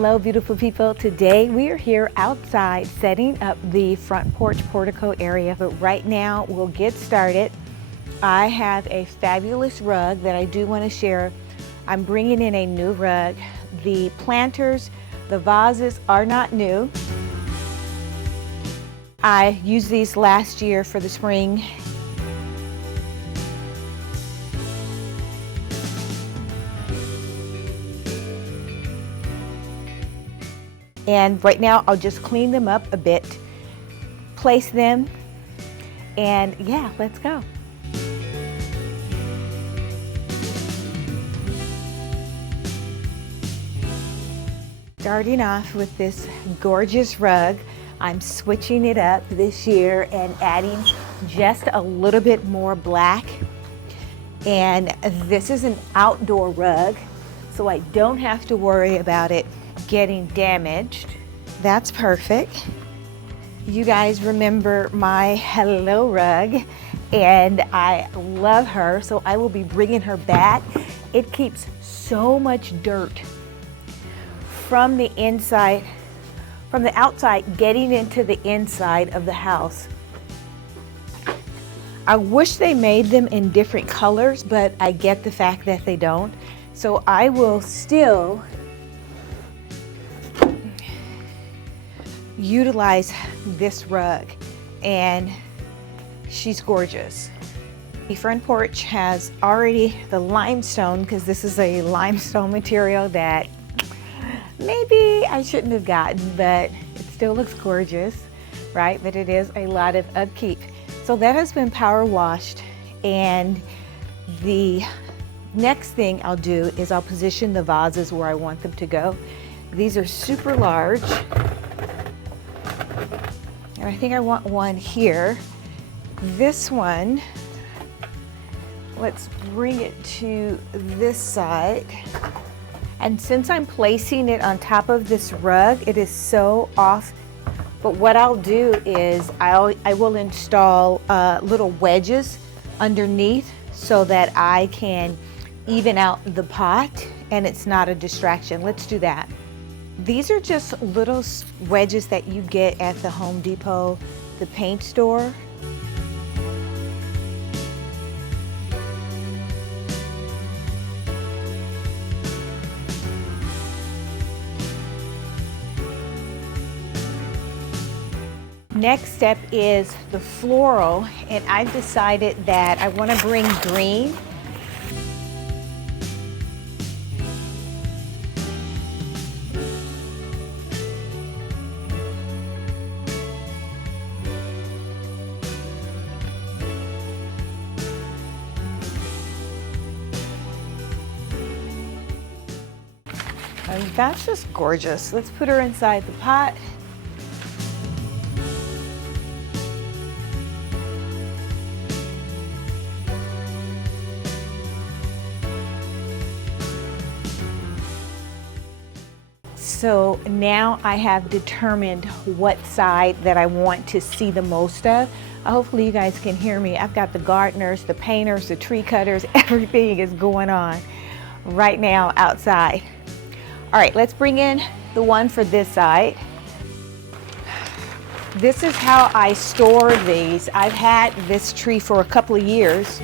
Hello beautiful people. Today we are here outside setting up the front porch portico area, but right now we'll get started. I have a fabulous rug that I do want to share. I'm bringing in a new rug. The planters, the vases are not new. I used these last year for the spring. And right now I'll just clean them up a bit, place them, and yeah, let's go. Starting off with this gorgeous rug, I'm switching it up this year and adding just a little bit more black. And this is an outdoor rug, so I don't have to worry about it getting damaged. That's perfect. You guys remember my Hello rug, and I love her, so I will be bringing her back. It keeps so much dirt from the inside, from the outside getting into the inside of the house. I wish they made them in different colors, but I get the fact that they don't. So I will still utilize this rug, and she's gorgeous. The front porch has already the limestone, because this is a limestone material that maybe I shouldn't have gotten, but it still looks gorgeous, right? But it is a lot of upkeep. So that has been power washed, and the next thing I'll do is I'll position the vases where I want them to go. These are super large, and I think I want one here. This one, let's bring it to this side. And since I'm placing it on top of this rug, it is so off. But what I'll do is I will install little wedges underneath so that I can even out the pot and it's not a distraction. Let's do that. These are just little wedges that you get at the Home Depot, the paint store. Next step is the floral, and I've decided that I want to bring green. And that's just gorgeous. Let's put her inside the pot. So now I have determined what side that I want to see the most of. Hopefully you guys can hear me. I've got the gardeners, the painters, the tree cutters, everything is going on right now outside. All right, let's bring in the one for this side. This is how I store these. I've had this tree for a couple of years,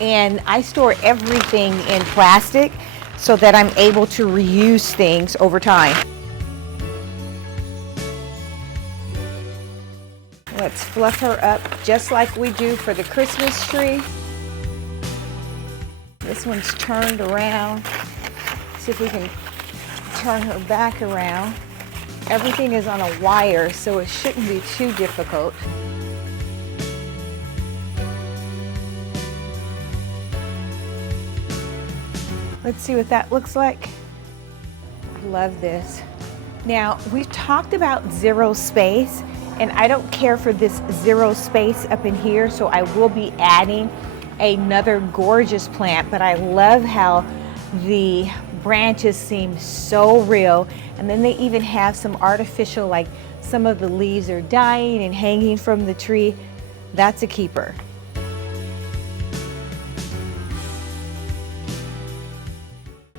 and I store everything in plastic so that I'm able to reuse things over time. Let's fluff her up just like we do for the Christmas tree. This one's turned around. See if we can turn her back around. Everything is on a wire, so it shouldn't be too difficult. Let's see what that looks like. I love this. Now, we've talked about zero space, and I don't care for this zero space up in here, so I will be adding another gorgeous plant, but I love how the branches seem so real, and then they even have some artificial, like some of the leaves are dying and hanging from the tree. That's a keeper.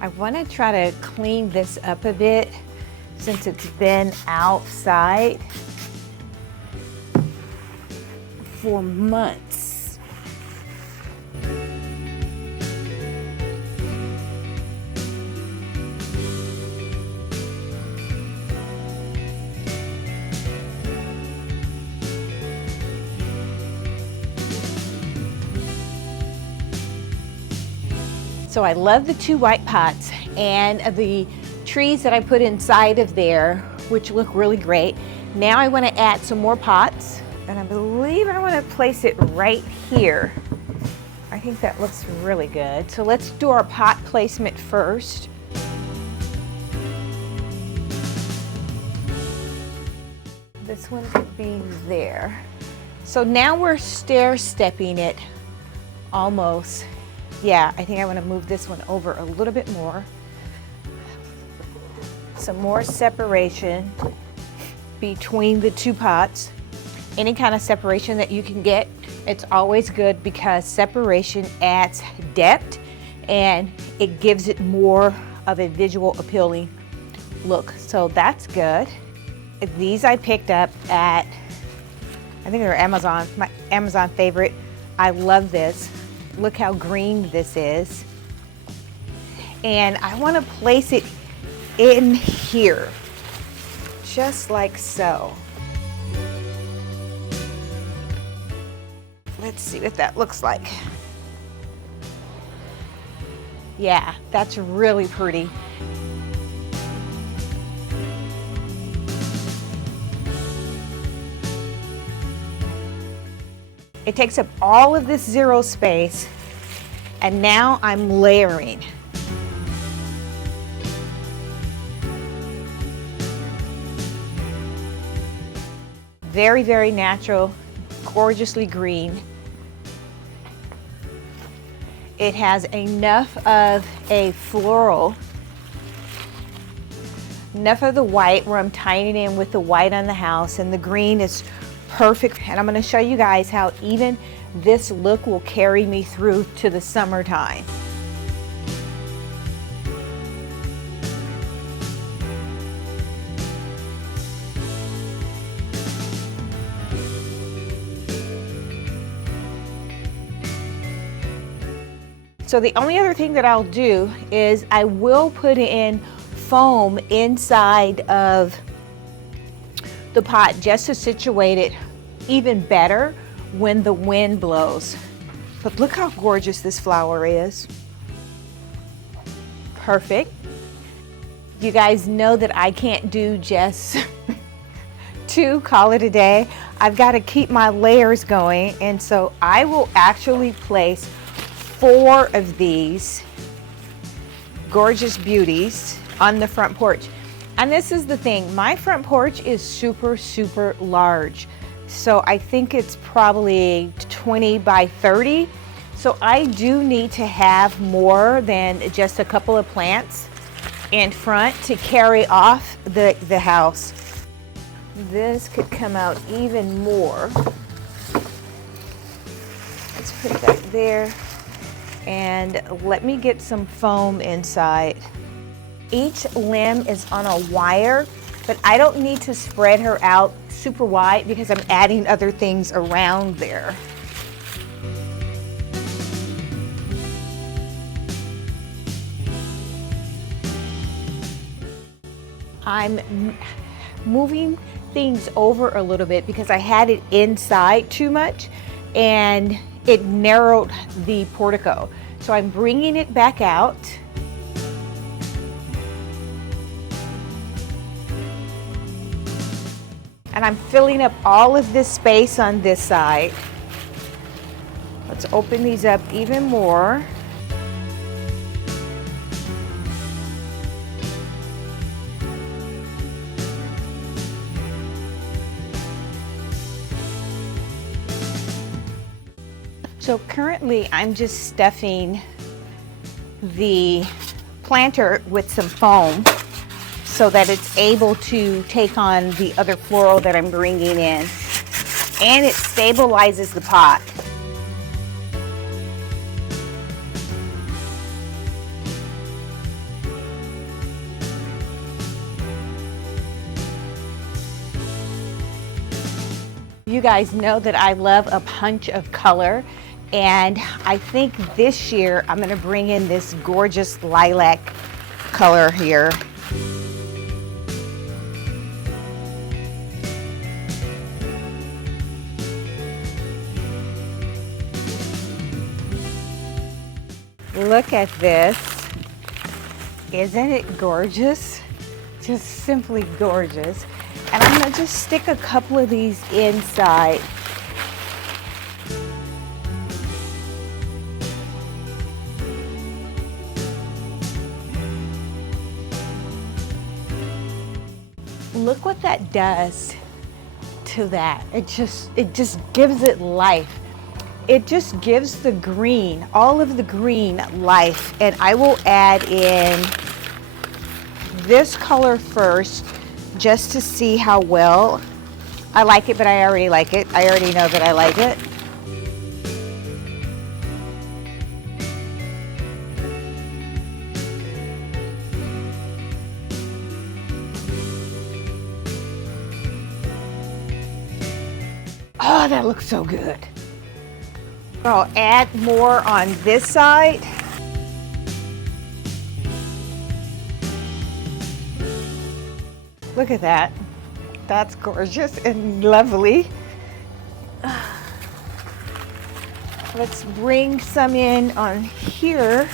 I want to try to clean this up a bit since it's been outside for months. So I love the 2 white pots and the trees that I put inside of there, which look really great. Now I want to add some more pots, and I believe I want to place it right here. I think that looks really good. So let's do our pot placement first. This one could be there. So now we're stair-stepping it almost. Yeah, I think I want to move this one over a little bit more. Some more separation between the 2 pots. Any kind of separation that you can get, it's always good because separation adds depth and it gives it more of a visual appealing look. So that's good. These I picked up at, I think they're Amazon, my Amazon favorite. I love this. Look how green this is. And I want to place it in here, just like so. Let's see what that looks like. Yeah, that's really pretty. It takes up all of this 0 space, and now I'm layering. Very, very natural, gorgeously green. It has enough of a floral, enough of the white where I'm tying it in with the white on the house, and the green is perfect. And I'm going to show you guys how even this look will carry me through to the summertime. So the only other thing that I'll do is I will put in foam inside of the pot just to situate it even better when the wind blows. But look how gorgeous this flower is. Perfect. You guys know that I can't do just 2, call it a day. I've got to keep my layers going, and so I will actually place 4 of these gorgeous beauties on the front porch. And this is the thing, my front porch is super, super large. So I think it's probably 20 by 30. So I do need to have more than just a couple of plants in front to carry off the house. This could come out even more. Let's put that there. And let me get some foam inside. Each limb is on a wire, but I don't need to spread her out super wide because I'm adding other things around there. I'm moving things over a little bit because I had it inside too much and it narrowed the portico. So I'm bringing it back out. And I'm filling up all of this space on this side. Let's open these up even more. So currently I'm just stuffing the planter with some foam so that it's able to take on the other floral that I'm bringing in, and it stabilizes the pot. You guys know that I love a punch of color, and I think this year I'm gonna bring in this gorgeous lilac color here. Look at this. Isn't it gorgeous? Just simply gorgeous. And I'm gonna just stick a couple of these inside. Look what that does to that. It just gives it life. It just gives the green, all of the green, life. And I will add in this color first just to see how well I like it, but I already like it. I already know that I like it. Oh, that looks so good. I'll add more on this side. Look at that. That's gorgeous and lovely. Let's bring some in on here.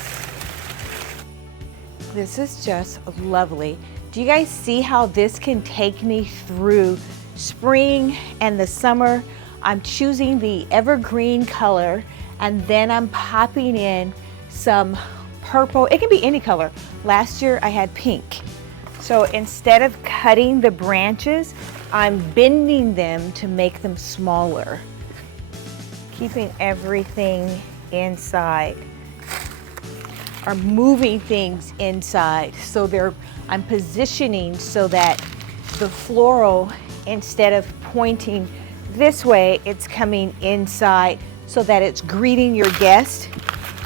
This is just lovely. Do you guys see how this can take me through spring and the summer? I'm choosing the evergreen color, and then I'm popping in some purple. It can be any color. Last year I had pink. So instead of cutting the branches, I'm bending them to make them smaller, keeping everything inside, or moving things inside. So I'm positioning so that the floral, instead of pointing this way, it's coming inside so that it's greeting your guest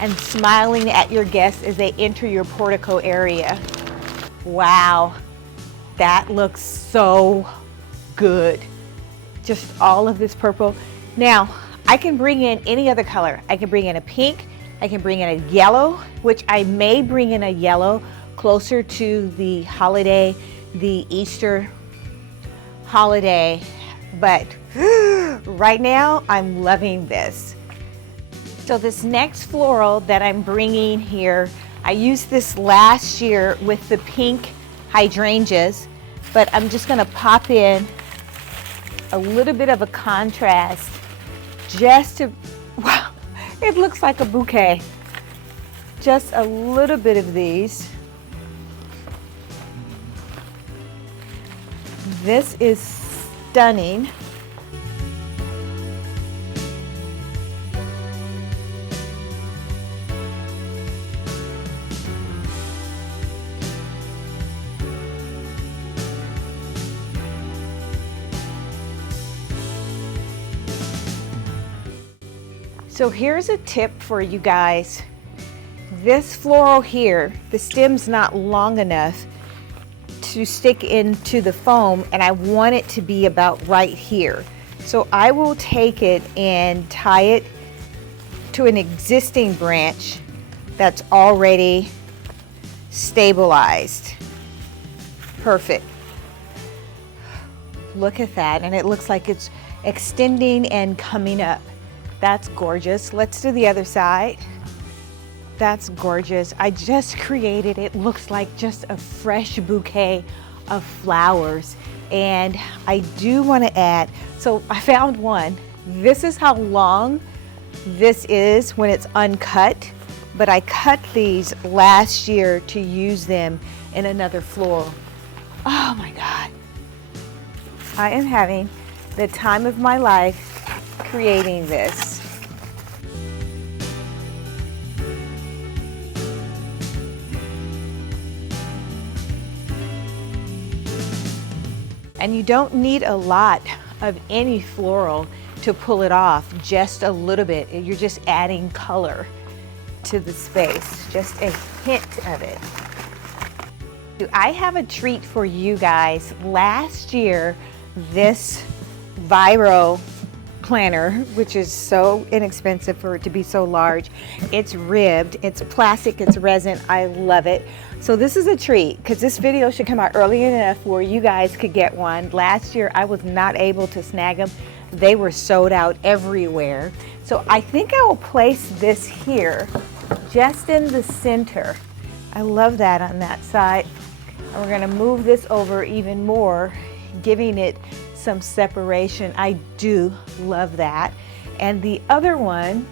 and smiling at your guests as they enter your portico area. Wow, that looks so good. Just all of this purple. Now, I can bring in any other color. I can bring in a pink, I can bring in a yellow, which I may bring in a yellow closer to the holiday, the Easter holiday, but right now I'm loving this. So this next floral that I'm bringing here, I used this last year with the pink hydrangeas, but I'm just gonna pop in a little bit of a contrast just to, wow, it looks like a bouquet. Just a little bit of these. This is stunning. So here's a tip for you guys. This floral here, the stem's not long enough to stick into the foam, and I want it to be about right here. So I will take it and tie it to an existing branch that's already stabilized. Perfect. Look at that, and it looks like it's extending and coming up. That's gorgeous. Let's do the other side. That's gorgeous. I just created, it looks like just a fresh bouquet of flowers. And I do want to add, so I found one. This is how long this is when it's uncut, but I cut these last year to use them in another floral. Oh my God. I am having the time of my life creating this. And you don't need a lot of any floral to pull it off, just a little bit. You're just adding color to the space, just a hint of it. I have a treat for you guys. Last year, this Viro planter, which is so inexpensive for it to be so large. It's ribbed, it's plastic, it's resin. I love it. So this is a treat because this video should come out early enough where you guys could get one. Last year I was not able to snag them. They were sold out everywhere. So I think I will place this here just in the center. I love that on that side. And we're gonna move this over even more, giving it some separation. I do love that. And the other one,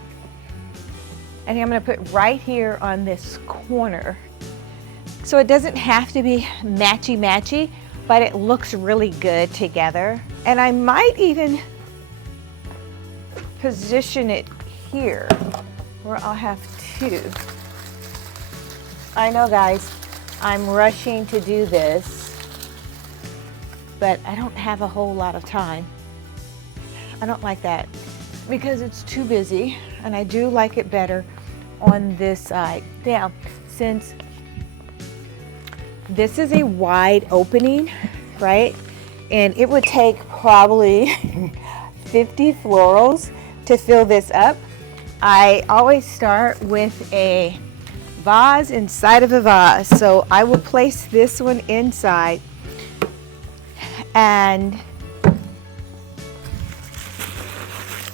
I think I'm gonna put right here on this corner. So it doesn't have to be matchy-matchy, but it looks really good together. And I might even position it here where I'll have two. I know, guys, I'm rushing to do this, but I don't have a whole lot of time. I don't like that because it's too busy, and I do like it better on this side. Now, since this is a wide opening, right? And it would take probably 50 florals to fill this up. I always start with a vase inside of a vase. So I will place this one inside and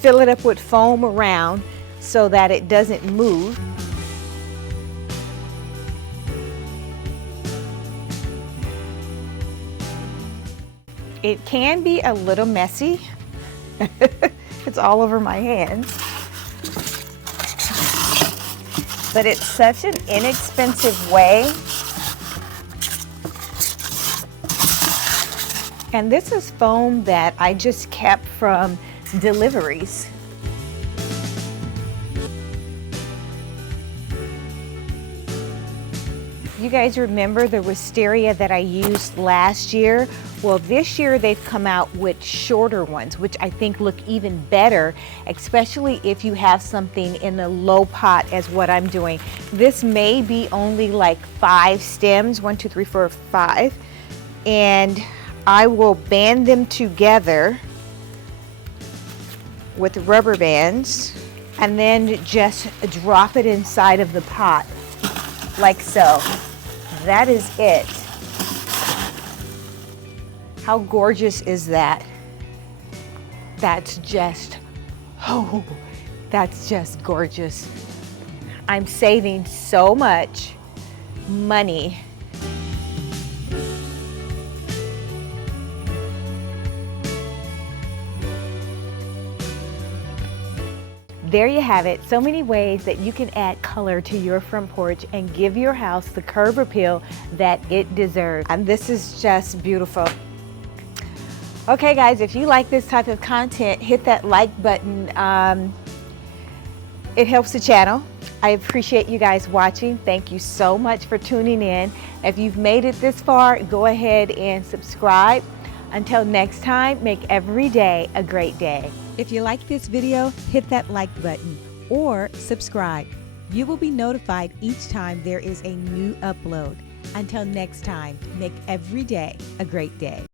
fill it up with foam around so that it doesn't move. It can be a little messy. It's all over my hands. But it's such an inexpensive way. And this is foam that I just kept from deliveries. You guys remember the wisteria that I used last year? Well, this year they've come out with shorter ones, which I think look even better, especially if you have something in a low pot as what I'm doing. This may be only like 5 stems, 1, 2, 3, 4, 5. And I will band them together with rubber bands and then just drop it inside of the pot like so. That is it. How gorgeous is that? That's just, oh, that's just gorgeous. I'm saving so much money. There you have it. So many ways that you can add color to your front porch and give your house the curb appeal that it deserves. And this is just beautiful. Okay guys, if you like this type of content, hit that like button. It helps the channel. I appreciate you guys watching. Thank you so much for tuning in. If you've made it this far, go ahead and subscribe. Until next time, make every day a great day. If you like this video, hit that like button or subscribe. You will be notified each time there is a new upload. Until next time, make every day a great day.